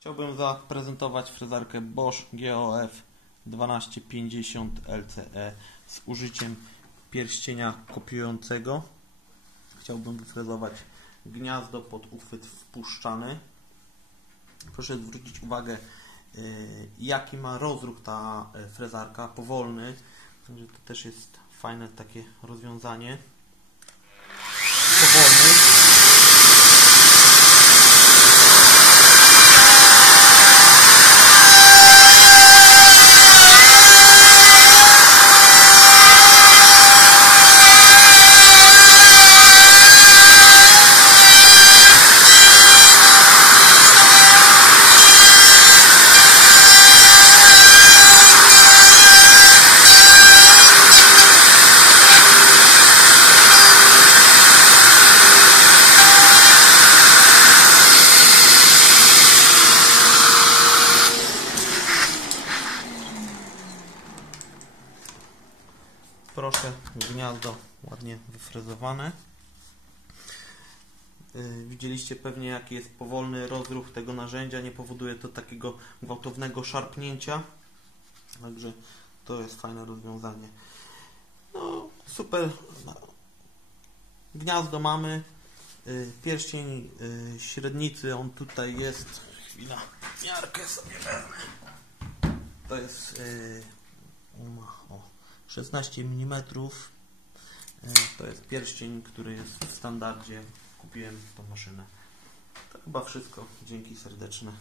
Chciałbym zaprezentować frezarkę Bosch GOF 1250 LCE z użyciem pierścienia kopiującego. Chciałbym wyfrezować gniazdo pod uchwyt wpuszczany. Proszę zwrócić uwagę, y, jaki ma rozruch ta y, frezarka, powolny. Także to też jest fajne takie rozwiązanie. Powolny. Proszę, gniazdo ładnie wyfrezowane. Yy, Widzieliście pewnie jaki jest powolny rozruch tego narzędzia, nie powoduje to takiego gwałtownego szarpnięcia. Także to jest fajne rozwiązanie. No, super. Gniazdo mamy. Yy, Pierścień yy, średnicy, on tutaj jest. Chwila, miarkę sobie wezmę. To jest o, 16 mm. To jest pierścień, który jest w standardzie. Kupiłem tą maszynę. To chyba wszystko. Dzięki serdeczne.